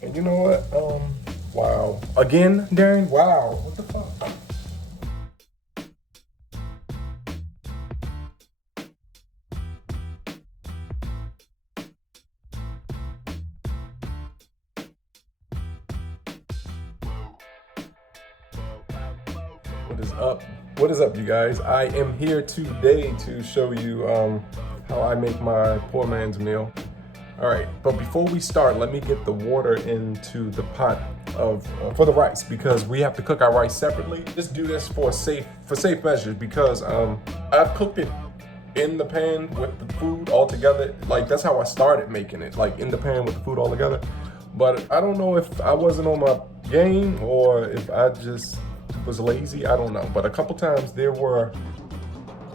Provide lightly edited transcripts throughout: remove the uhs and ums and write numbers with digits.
And you know what? Wow. Again, Darren? Wow. What the fuck? What is up? What is up, you guys? I am here today to show you how I make my poor man's meal. All right, but before we start, let me get the water into the pot of for the rice because we have to cook our rice separately. Just do this for safe measures because I've cooked it in the pan with the food all together. Like that's how I started making it, like in the pan with the food all together. But I don't know if I wasn't on my game or if I just was lazy. I don't know. But a couple times there were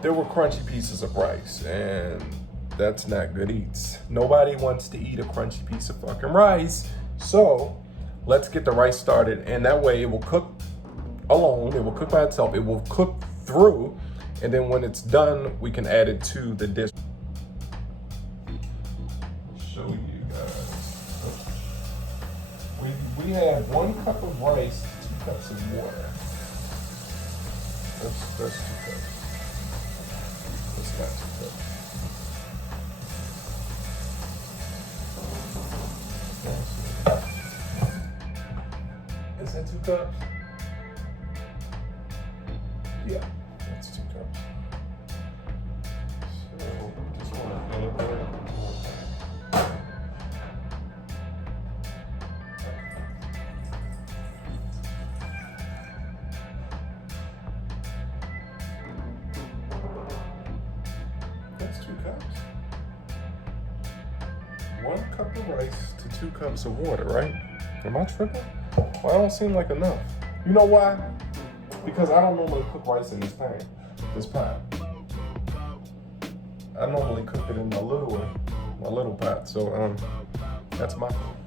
crunchy pieces of rice, and that's not good eats. Nobody wants to eat a crunchy piece of fucking rice. So let's get the rice started, and that way it will cook alone. It will cook by itself. It will cook through, and then when it's done, we can add it to the dish. Show you guys. We have 1 cup of rice, 2 cups of water. That's 2 cups. That's not 2 cups. Is that 2 cups? Yeah, that's 2 cups. So just want to fill it there. That's 2 cups. 1 cup of rice to 2 cups of water, right? Am I tripping? Well, I don't seem like enough. You know why? Because I don't normally cook rice in this pot. I normally cook it in my little pot. So that's my fault.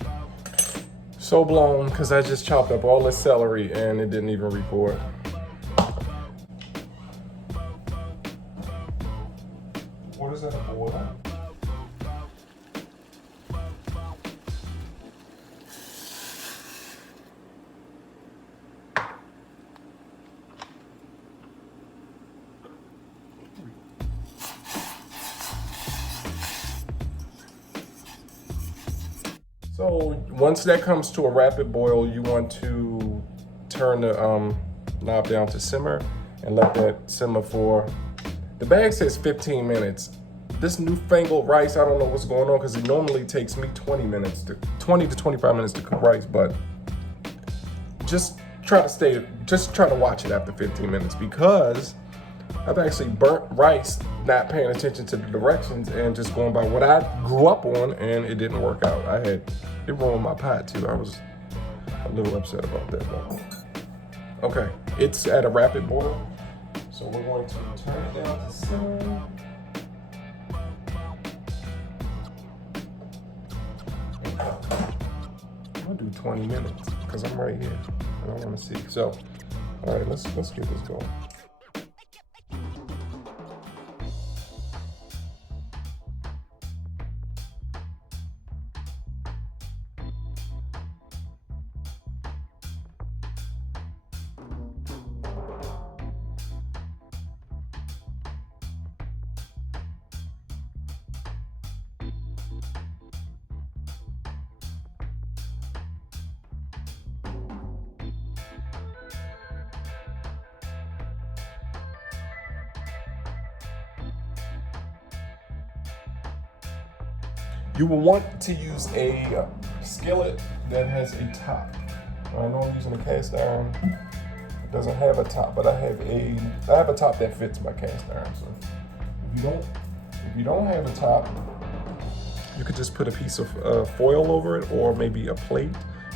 So blown because I just chopped up all this celery and it didn't even record. What is that, a boil? So once that comes to a rapid boil, you want to turn the knob down to simmer and let that simmer for, the bag says 15 minutes. This newfangled rice, I don't know what's going on because it normally takes me 20 to 25 minutes to cook rice, but just try to watch it after 15 minutes because I've actually burnt rice not paying attention to the directions and just going by what I grew up on, and it didn't work out. It ruined my pot too. I was a little upset about that, but okay. It's at a rapid boil, so we're going to turn it down to simmer. I'm gonna do 20 minutes because I'm right here and I want to see. So, all right, let's get this going. You will want to use a skillet that has a top. I know I'm using a cast iron. It doesn't have a top, but I have a top that fits my cast iron. So if you don't have a top, you could just put a piece of foil over it, or maybe a plate.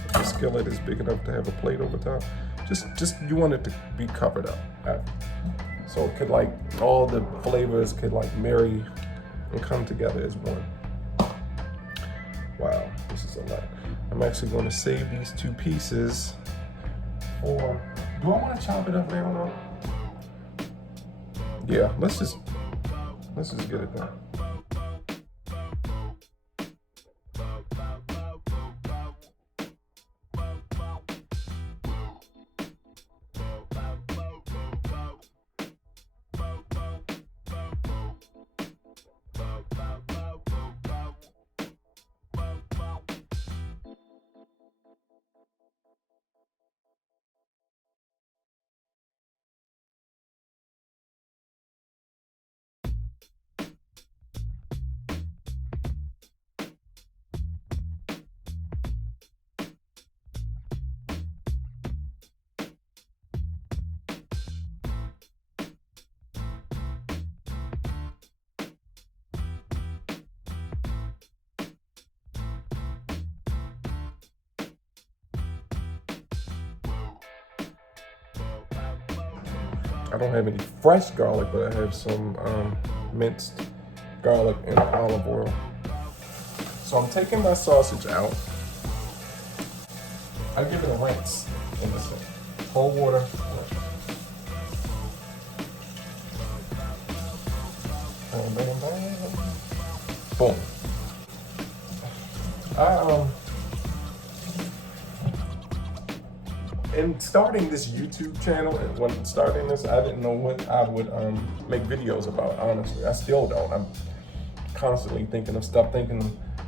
If the skillet is big enough to have a plate over top, just you want it to be covered up, so it could, like, all the flavors could, like, marry and come together as one. Wow, this is a lot. I'm actually going to save these 2 pieces for, do I want to chop it up now? Yeah, let's just get it done. I don't have any fresh garlic, but I have some minced garlic and olive oil. So I'm taking my sausage out. I give it a rinse in the sink. Cold water. Bam, bam, bam. Boom. In starting this YouTube channel, and when starting this, I didn't know what I would make videos about, honestly. I still don't. I'm constantly thinking of stuff, thinking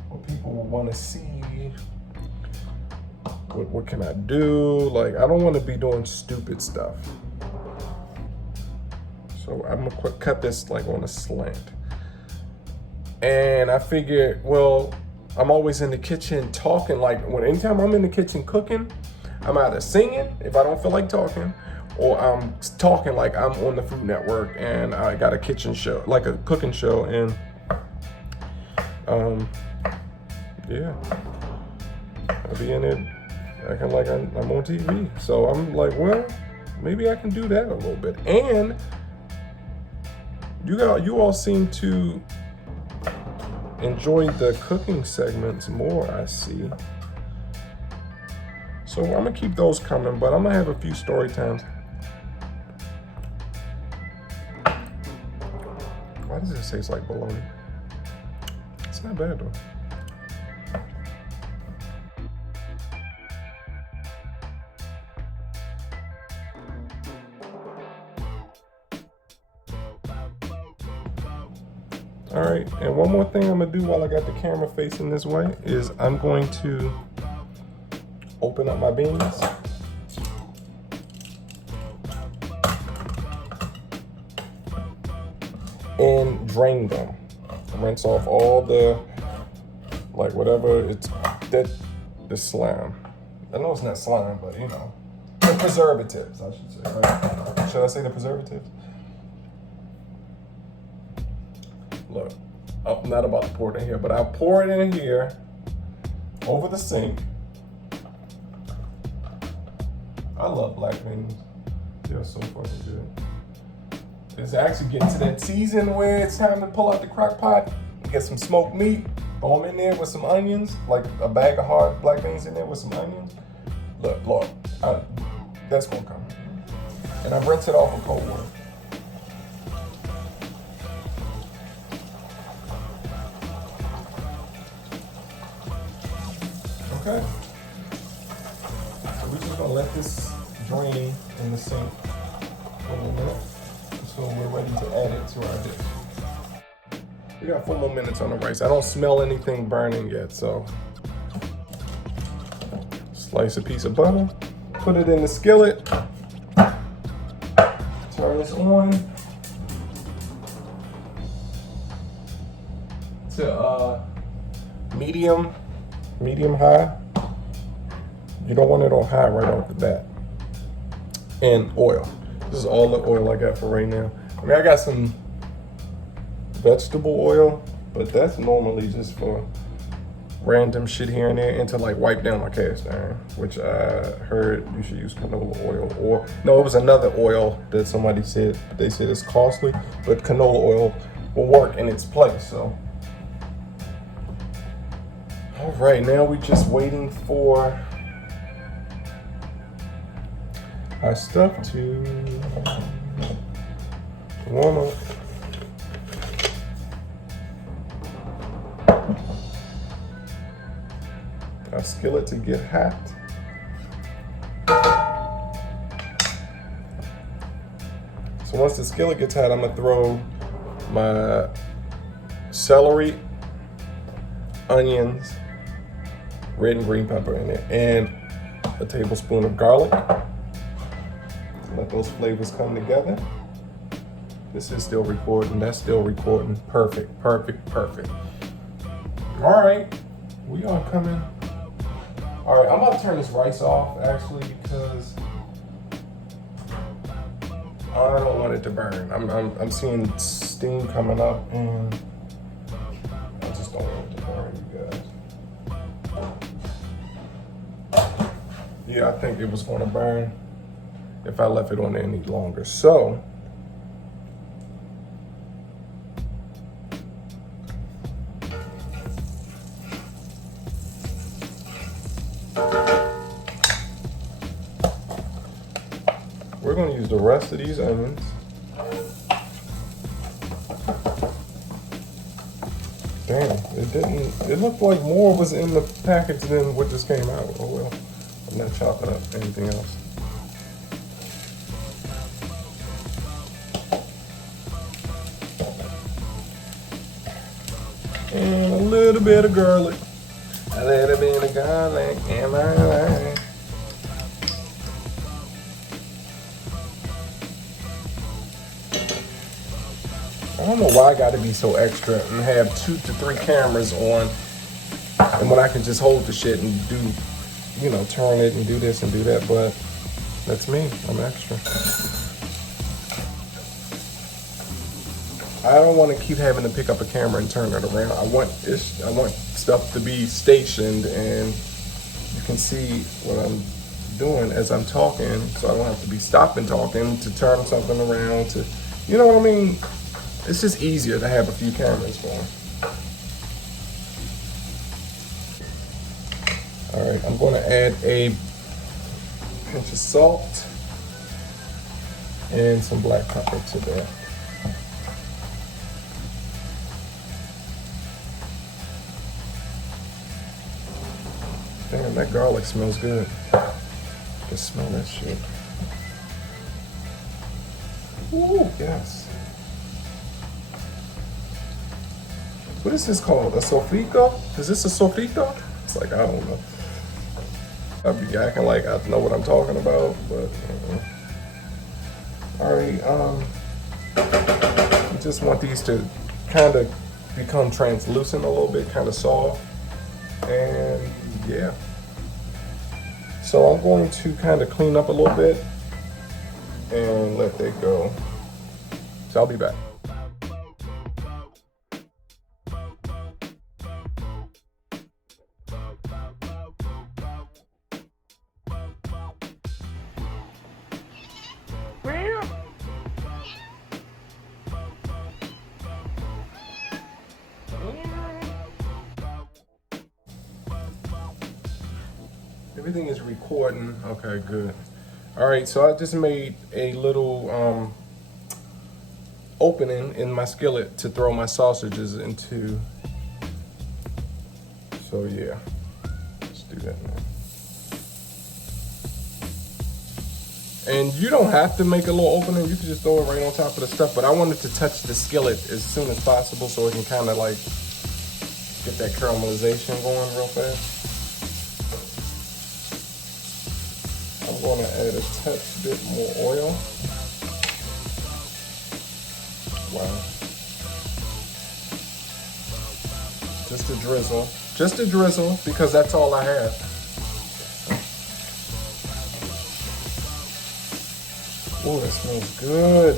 what people want to see. What can I do? Like, I don't want to be doing stupid stuff. So I'm gonna cut this like on a slant. And I figured, well, I'm always in the kitchen talking. Like, anytime I'm in the kitchen cooking, I'm either singing if I don't feel like talking, or I'm talking like I'm on the Food Network and I got a kitchen show, like a cooking show, and yeah, I'll be in it acting like I'm on TV. So I'm like, well, maybe I can do that a little bit. And you all seem to enjoy the cooking segments more, I see. So I'm gonna keep those coming, but I'm gonna have a few story times. Why does it taste like bologna? It's not bad though. All right, and one more thing I'm gonna do while I got the camera facing this way is I'm going to open up my beans. And drain them. Rinse off all the, like, whatever it's, the slime. I know it's not slime, but you know, the preservatives, I should say, right? Should I say the preservatives? Look, I'm not about to pour it in here, but I'll pour it in here over the sink. I love black beans. They're so fucking good. It's actually getting to that season where it's time to pull out the crock pot, get some smoked meat, throw them in there with some onions, like a bag of hard black beans in there with some onions. Look, that's gonna come. And I rinse it off with cold water. Okay. So we're just gonna let this drain in the sink for a little minute until we're ready to add it to our dish. We got 4 more minutes on the rice. I don't smell anything burning yet, so slice a piece of butter, put it in the skillet, turn this on to medium high. You don't want it on high right off the bat. And oil. This is all the oil I got for right now. I mean, I got some vegetable oil, but that's normally just for random shit here and there, and to like wipe down my cast iron, which I heard you should use canola oil, or no, it was another oil that somebody said, but they said it's costly, but canola oil will work in its place. So all right, now we're just waiting for our stuff to warm up. Our skillet to get hot. So once the skillet gets hot, I'm gonna throw my celery, onions, red and green pepper in it, and a tablespoon of garlic. Let those flavors come together. This is still recording, that's still recording. Perfect, perfect, perfect. All right, we are coming. All right, I'm about to turn this rice off actually because I don't want it to burn. I'm seeing steam coming up and I just don't want it to burn, you guys. Yeah, I think it was gonna burn if I left it on there any longer. So we're gonna use the rest of these onions. Damn, it looked like more was in the package than what just came out. Oh well, I'm not chopping up anything else. And a little bit of garlic. A little bit of garlic in my life. I don't know why I gotta be so extra and have 2 to 3 cameras on, and when I can just hold the shit and do, you know, turn it and do this and do that, but that's me, I'm extra. I don't want to keep having to pick up a camera and turn it around. I want stuff to be stationed and you can see what I'm doing as I'm talking, so I don't have to be stopping talking to turn something around to, you know what I mean? It's just easier to have a few cameras going. All right, I'm going to add a pinch of salt and some black pepper to that. Damn, that garlic smells good. I can smell that shit. Ooh, yes. What is this called? A sofrito? Is this a sofrito? It's like, I don't know. I'll be acting like I know what I'm talking about, but all right, I just want these to kind of become translucent a little bit, kind of soft, and yeah. So I'm going to kind of clean up a little bit and let that go. So I'll be back. Everything is recording. Okay, good. All right, so I just made a little opening in my skillet to throw my sausages into. So yeah, let's do that now. And you don't have to make a little opening. You can just throw it right on top of the stuff. But I wanted to touch the skillet as soon as possible so it can kind of like get that caramelization going real fast. I'm going to add a touch bit more oil. Wow. Just a drizzle. Just a drizzle, because that's all I have. Oh, that smells good.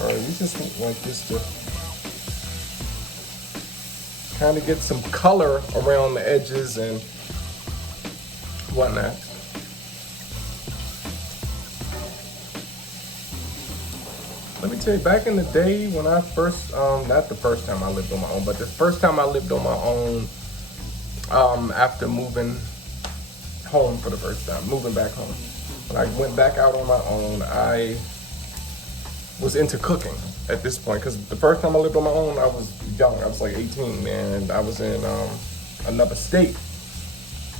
All right, we just want this to kind of get some color around the edges and whatnot. Let me tell you, back in the day when I first, not the first time I lived on my own, but the first time I lived on my own, after moving home for the first time, moving back home. When I went back out on my own, I was into cooking at this point, because the first time I lived on my own, I was young. I was like 18, and I was in another state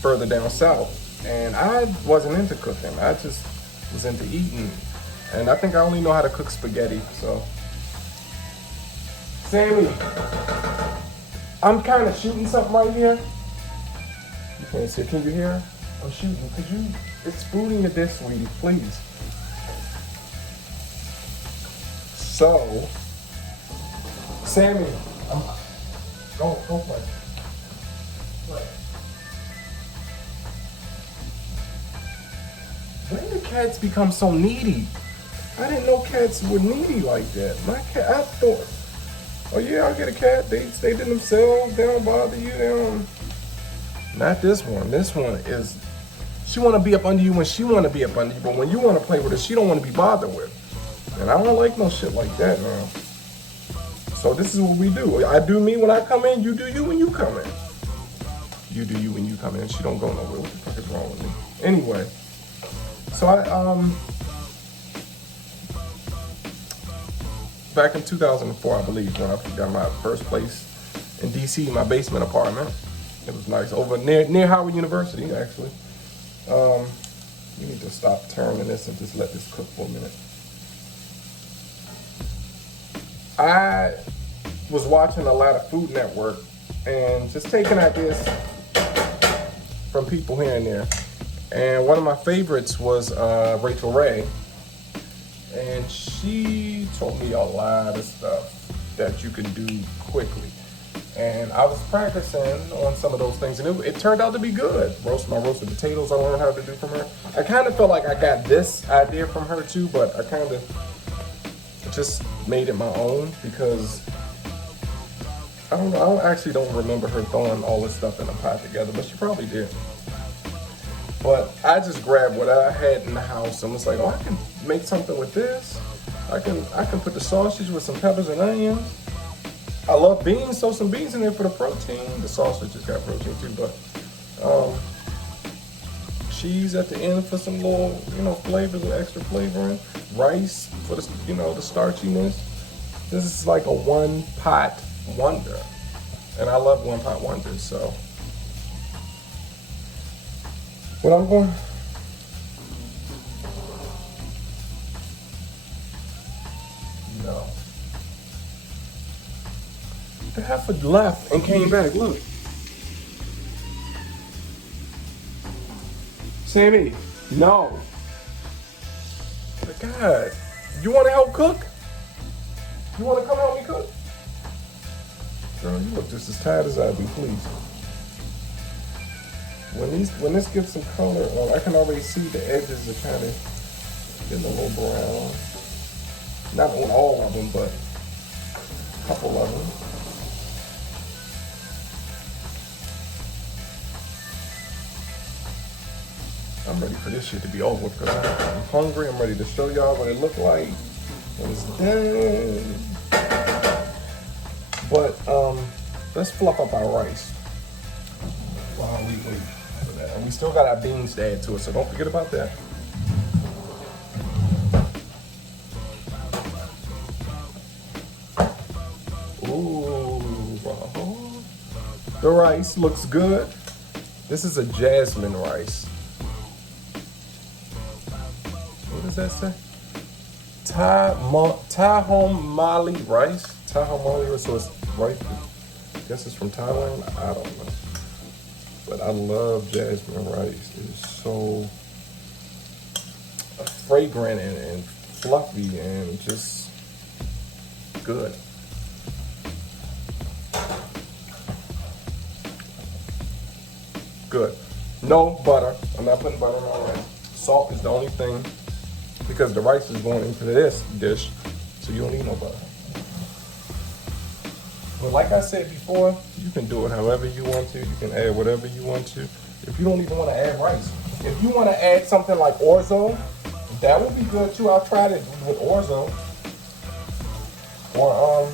further down south, and I wasn't into cooking. I just was into eating, and I think I only know how to cook spaghetti. So, Sammie, I'm kind of shooting something right here. You can't see. Can you hear? I'm shooting. Could you? It's food in your dish, sweetie. Please. So, Sammie, go play. When did cats become so needy? I didn't know cats were needy like that. My cat, I thought, oh yeah, I'll get a cat. They stay to themselves. They don't bother you. They don't. Not this one. This one is, she want to be up under you when she want to be up under you, but when you want to play with her, she don't want to be bothered with. And I don't like no shit like that now. So this is what we do. I do me when I come in. You do you when you come in. You do you when you come in. She don't go nowhere. What the fuck is wrong with me? Anyway, So back in 2004, I believe, when I got my first place in DC, my basement apartment. It was nice, over near Howard University, actually. We need to stop turning this and just let this cook for a minute. I was watching a lot of Food Network and just taking ideas from people here and there. And one of my favorites was Rachel Ray. And she told me a lot of stuff that you can do quickly. And I was practicing on some of those things, and it turned out to be good. My roasted potatoes I learned how to do from her. I kind of felt like I got this idea from her too, but I kind of just made it my own because I don't know. I actually don't remember her throwing all this stuff in a pot together, but she probably did. But I just grabbed what I had in the house and was like, oh, I can make something with this. I can put the sausage with some peppers and onions. I love beans, so some beans in there for the protein. The sausage has got protein too, but cheese at the end for some little, flavors and extra flavoring. Rice for the, the starchiness. This is like a one-pot wonder, and I love one-pot wonders. So what I'm going. No. The heifer left and came back. Look. Sammie, no. My God. You want to help cook? You want to come help me cook? Girl, you look just as tired as I do, please. When this gets some color on, I can already see the edges are kind of getting a little brown. Not on all of them, but a couple of them. I'm ready for this shit to be over because I'm hungry. I'm ready to show y'all what it looked like when it's done. But let's fluff up our rice while we wait for that. And we still got our beans to add to it, so don't forget about that. Ooh, the rice looks good. This is a jasmine rice. What does that say? Tahomali rice. Tahomali rice, so it's rice. I guess it's from Thailand. I don't know. But I love jasmine rice. It's so fragrant and fluffy and just good. Good. No butter. I'm not putting butter on my rice. Salt is the only thing because the rice is going into this dish, so you don't need no butter. But like I said before, you can do it however you want to. You can add whatever you want to. If you don't even want to add rice. If you want to add something like orzo, that would be good too. I've tried it with orzo. Or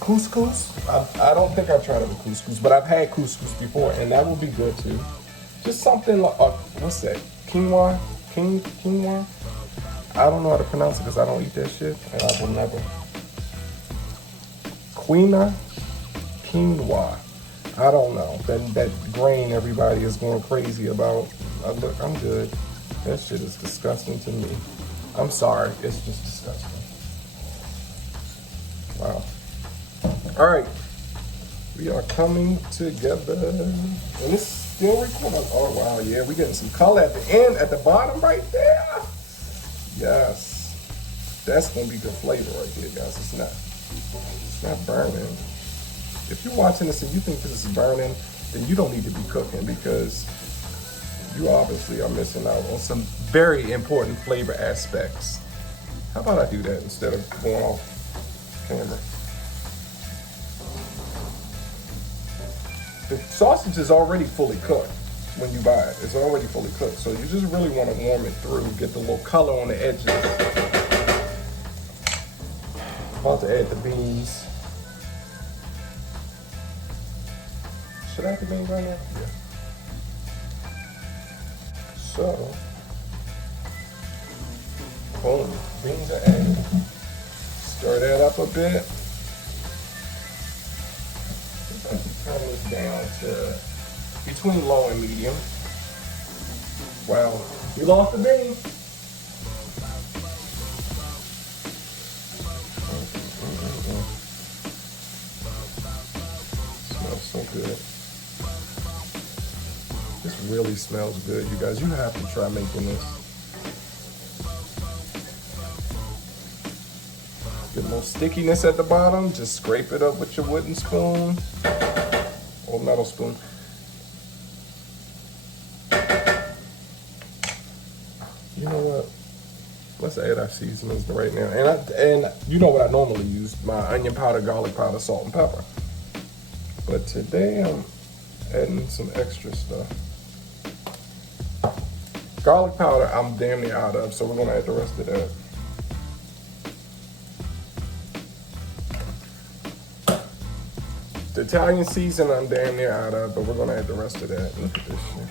couscous. I don't think I've tried it with couscous, but I've had couscous before, and that would be good too. Just something like, what's that? Quinoa? Quinoa? I don't know how to pronounce it because I don't eat that shit, and I will never. Quinoa? I don't know. That grain everybody is going crazy about. Look, I'm good. That shit is disgusting to me. I'm sorry. It's just disgusting. Wow. All right. We are coming together. And it's still recording. Oh, wow. Yeah, we getting some color at the end, at the bottom right there. Yes. That's going to be good flavor right there, guys. It's not burning. If you're watching this and you think this is burning, then you don't need to be cooking because you obviously are missing out on some very important flavor aspects. How about I do that instead of going off camera? The sausage is already fully cooked when you buy it. It's already fully cooked. So you just really want to warm it through, get the little color on the edges. About to add the beans. Should I add the beans right now? Yeah. So, boom, beans are added. Stir that up a bit. Turn this down to between low and medium. Wow, we lost the bean. Smells so good. This really smells good, you guys. You have to try making this. Get a little stickiness at the bottom. Just scrape it up with your wooden spoon or metal spoon. You know what? Let's add our seasonings right now. And you know what I normally use? My onion powder, garlic powder, salt, and pepper. But today I'm adding some extra stuff. Garlic powder I'm damn near out of, so we're gonna add the rest of that. The Italian season I'm damn near out of, but we're gonna add the rest of that. Look at this shit.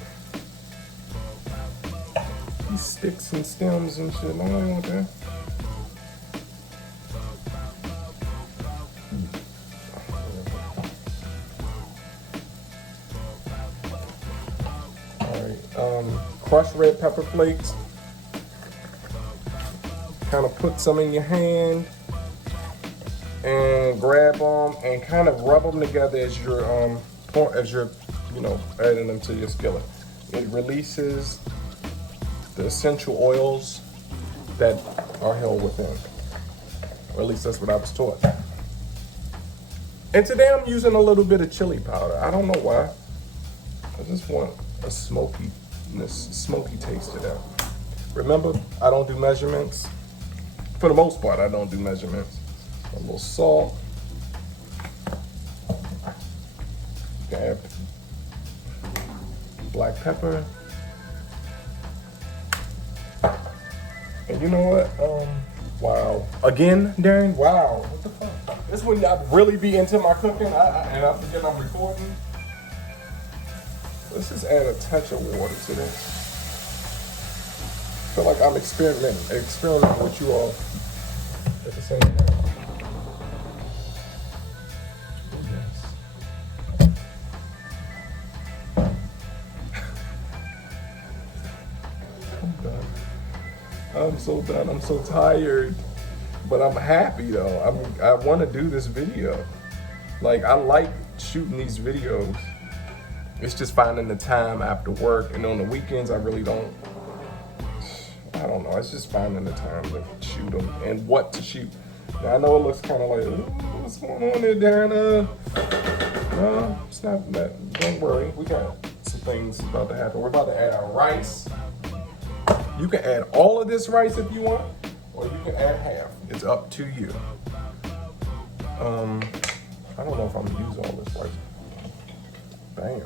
These sticks and stems and shit, I don't want that. Crushed red pepper flakes. Kind of put some in your hand and grab them and kind of rub them together as you're adding them to your skillet. It releases the essential oils that are held within, or at least that's what I was taught. And today I'm using a little bit of chili powder. I don't know why. I just want a smoky taste to that. Remember, I don't do measurements. For the most part, I don't do measurements. A little salt. You can add black pepper. And you know what? Wow. Again, Darren? Wow. What the fuck? This when I really be into my cooking and I forget I'm recording. Let's just add a touch of water to this. I feel like I'm experimenting with you all at the same time. I'm done. I'm so done. I'm so tired. But I'm happy though. I want to do this video. Like, I like shooting these videos. It's just finding the time after work, and on the weekends I really don't. I don't know. It's just finding the time to shoot them and what to shoot. Now, I know it looks kind of like, what's going on there, Darren? No, it's not that. Don't worry. We got some things about to happen. We're about to add our rice. You can add all of this rice if you want, or you can add half. It's up to you. I don't know if I'm gonna use all this rice. Bam.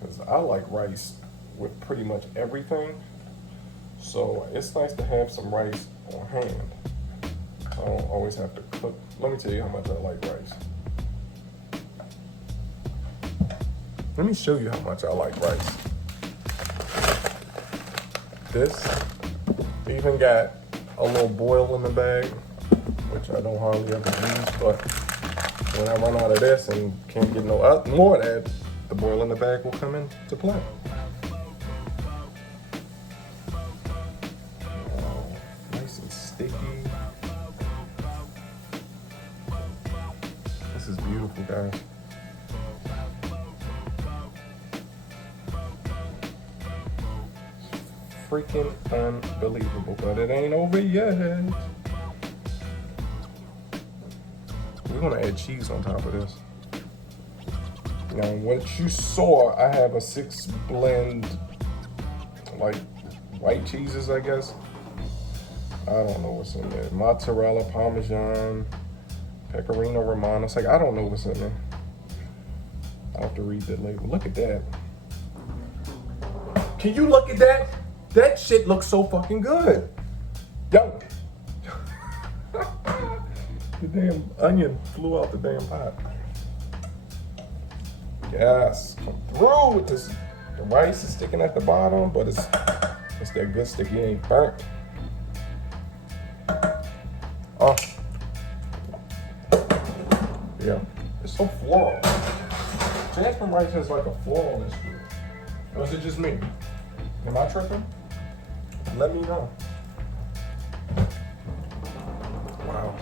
Because I like rice with pretty much everything. So it's nice to have some rice on hand. I don't always have to cook. Let me tell you how much I like rice. Let me show you how much I like rice. This even got a little boil in the bag, which I don't hardly ever use, but when I run out of this and can't get no more of that, the boil in the bag will come into play. Nice and sticky. This is beautiful, guys. Freaking unbelievable, but it ain't over yet. We're gonna add cheese on top of this. Now, what you saw, I have a 6 blend, like white cheeses, I guess. I don't know what's in there. Mozzarella, Parmesan, Pecorino Romano. It's like, I don't know what's in there. I'll have to read that label. Look at that. Can you look at that? That shit looks so fucking good. Yo. The damn onion flew out the damn pot. Yes, come through with this The rice is sticking at the bottom, but it's that good sticky, ain't burnt. Oh. Yeah, it's so floral. Jasmine rice has like a floralness to it. Or is it just me? Am I tripping? Let me know. Wow.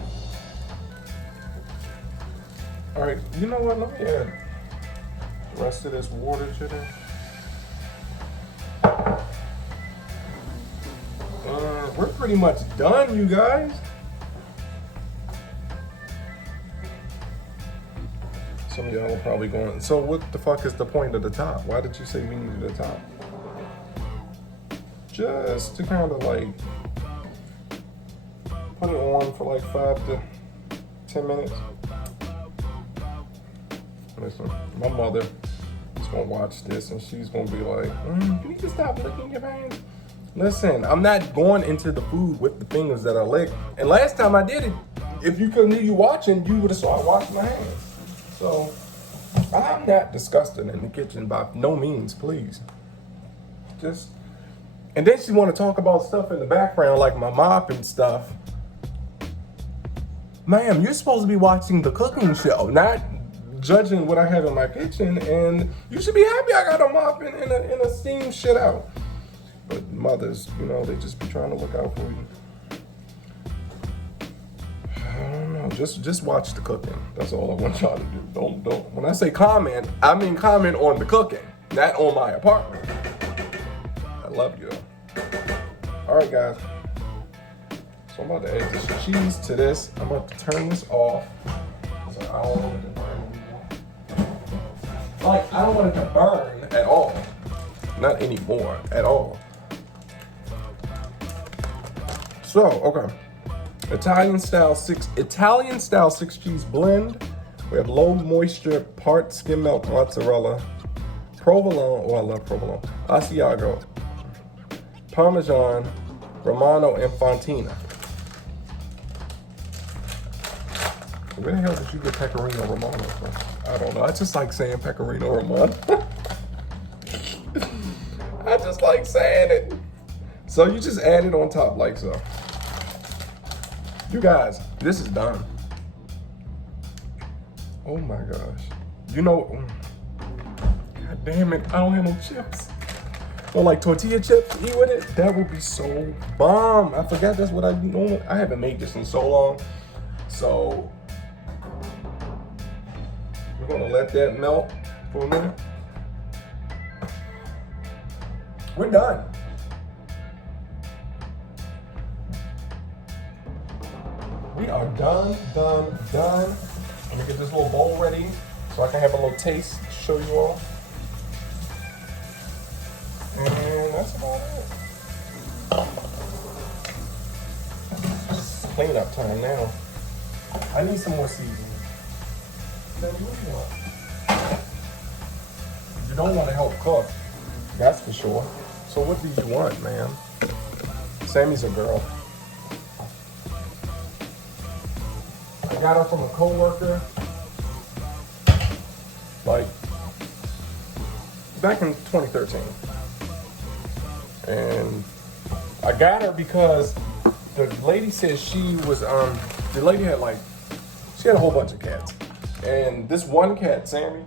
All right, you know what? Let me add the rest of this water to this. We're pretty much done, you guys. Some of y'all are probably going, so what the fuck is the point of the top? Why did you say we needed a top? Just to kind of like put it on for like 5 to 10 minutes. Listen, my mother is gonna watch this and she's gonna be like, can you just stop licking your hands? Listen, I'm not going into the food with the fingers that I lick. And last time I did it, if you couldn't hear you watching, you would have saw I washed my hands. So, I'm not disgusting in the kitchen by no means, please. Just, and then she want to talk about stuff in the background like my mop and stuff. Ma'am, you're supposed to be watching the cooking show, not judging what I have in my kitchen, and you should be happy I got a mop and a steam shit out. But mothers, you know, they just be trying to look out for you. I don't know. Just watch the cooking. That's all I want y'all to do. Don't. When I say comment, I mean comment on the cooking, not on my apartment. I love you. All right, guys. So I'm about to add this cheese to this. I'm about to turn this off. So I don't want it to burn anymore. Like, I don't want it to burn at all. Not anymore at all. So, okay. Italian style six cheese blend. We have low moisture part skim milk mozzarella, provolone, oh I love provolone, Asiago, Parmesan, Romano, and Fontina. Where the hell did you get Pecorino Romano from? I don't know. I just like saying Pecorino Romano. I just like saying it. So you just add it on top like so. You guys, this is done. Oh my gosh. You know, God damn it, I don't have no chips. Or like tortilla chips to eat with it? That would be so bomb. I forgot that's what I know. I haven't made this in so long. So, we're gonna let that melt for a minute. We're done. We are done. Let me get this little bowl ready so I can have a little taste to show you all. And that's about it. It's cleanup time now. I need some more seasoning. What do you want? You don't want to help cook, that's for sure. So what do you want, man? Sammie's a girl. I got her from a coworker, like back in 2013. And I got her because the lady said she was, the lady had she had a whole bunch of cats. And this one cat, Sammie,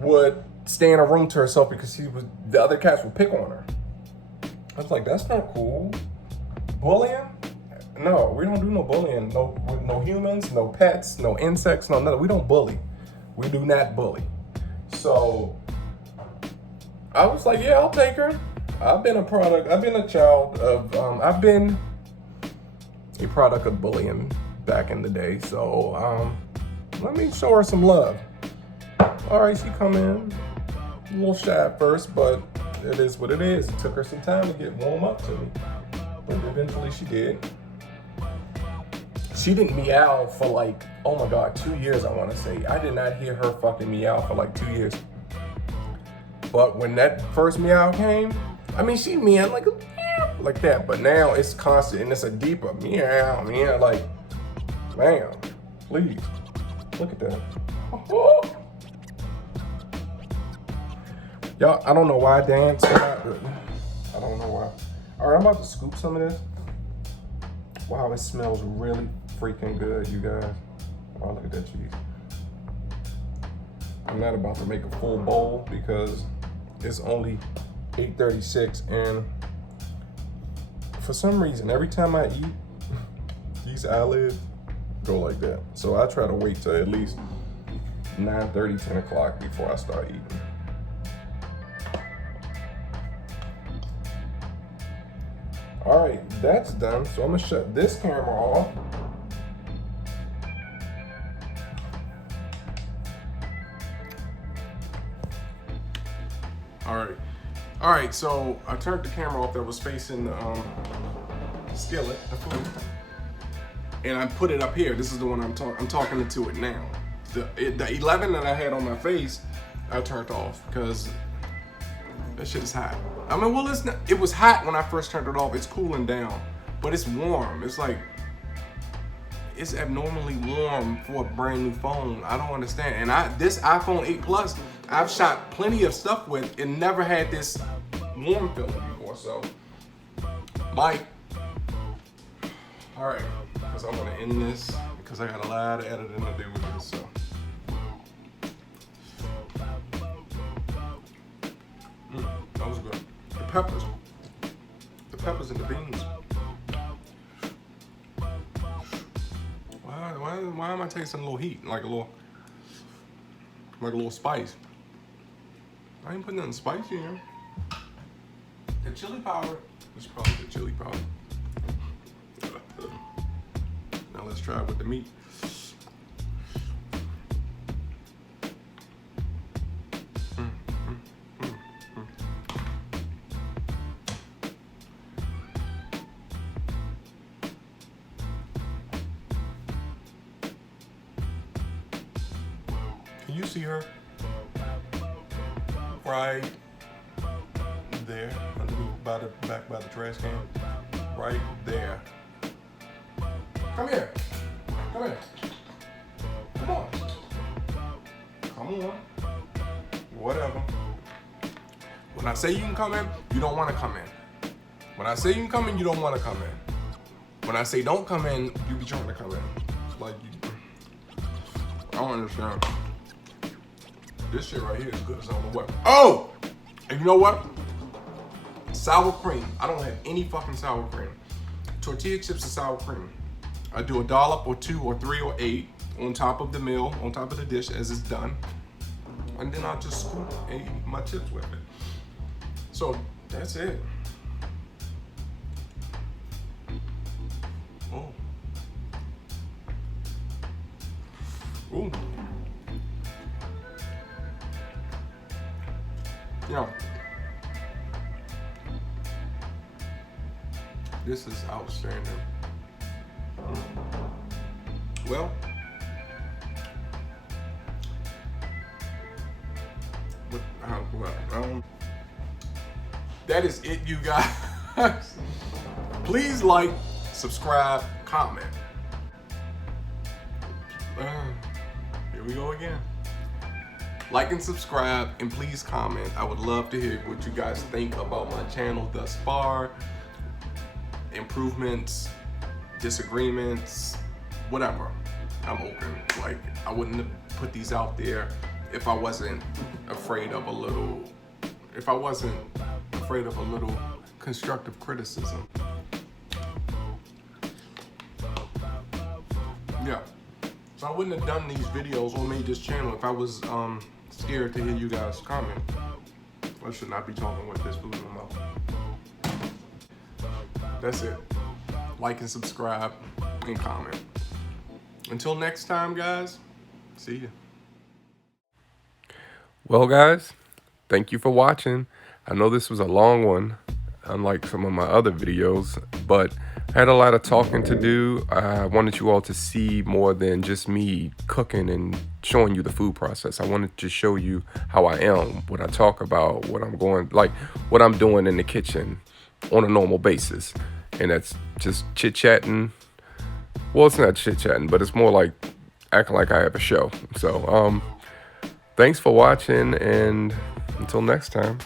would stay in a room to herself because the other cats would pick on her. I was like, that's not cool. Bullying? No, we don't do no bullying. No humans, no pets, no insects, no nothing. We don't bully. We do not bully. So I was like, yeah, I'll take her. I've been a product of bullying back in the day. So let me show her some love. All right, she come in a little shy at first, but it is what it is. It took her some time to get warm up to me, but eventually she did. She didn't meow for oh my God, 2 years, I want to say. I did not hear her fucking meow for 2 years. But when that first meow came, I mean, she meowed like that. But now it's constant and it's a deeper meow, man, please, look at that. Y'all, I don't know why I dance. I don't know why. All right, I'm about to scoop some of this. Wow, it smells really freaking good, you guys. Wow, look at that cheese. I'm not about to make a full bowl because it's only 8:36, and for some reason, every time I eat, these eyelids go like that. So I try to wait till at least 9:30, 10 o'clock before I start eating. All right, that's done. So I'm gonna shut this camera off. All right, so I turned the camera off that was facing the skillet, the food, and I put it up here. This is the one I'm talking into it now. The 11 that I had on my face, I turned off because that shit is hot. I mean, well, it's not, it was hot when I first turned it off. It's cooling down, but it's warm. It's like, it's abnormally warm for a brand new phone. I don't understand. And this iPhone 8 Plus, I've shot plenty of stuff with and never had this warm feeling before. So, Mike. All right, because I'm gonna end this because I got a lot of editing to do with this. So. That was good. The peppers and the beans. Why am I tasting a little heat, like a little spice? I ain't putting nothing spicy in here. The chili powder is probably the chili powder. Now let's try it with the meat. Can you see her? Right there, back by the trash can. Right there. Come here. Come here. Come on. Come on. Whatever. When I say you can come in, you don't want to come in. When I say you can come in, you don't want to come in. When I say don't come in, you be trying to come in. It's like I don't understand. This shit right here is good as I don't know what. Oh! And you know what? Sour cream. I don't have any fucking sour cream. Tortilla chips and sour cream. I do a dollop or 2 or 3 or 8 on top of the meal, on top of the dish as it's done. And then I'll just scoop and eat my chips with it. So that's it. Oh. Ooh. Yeah. This is outstanding. Well, that is it, you guys. Please like, subscribe, comment. Here we go again. Like and subscribe, and please comment. I would love to hear what you guys think about my channel thus far. Improvements, disagreements, whatever. I'm open. Like, I wouldn't have put these out there if I wasn't afraid of a little constructive criticism. Yeah. So I wouldn't have done these videos or made this channel if I was scared to hear you guys comment. I should not be talking with this food in my mouth. That's it. Like and subscribe and comment. Until next time, guys, see ya. Well, guys, thank you for watching. I know this was a long one, unlike some of my other videos, but I had a lot of talking to do. I wanted you all to see more than just me cooking and showing you the food process. I wanted to show you how I am, what I talk about, what I'm doing in the kitchen on a normal basis. And that's just chit-chatting. Well, it's not chit-chatting, but it's more like acting like I have a show. So, thanks for watching, and Until next time.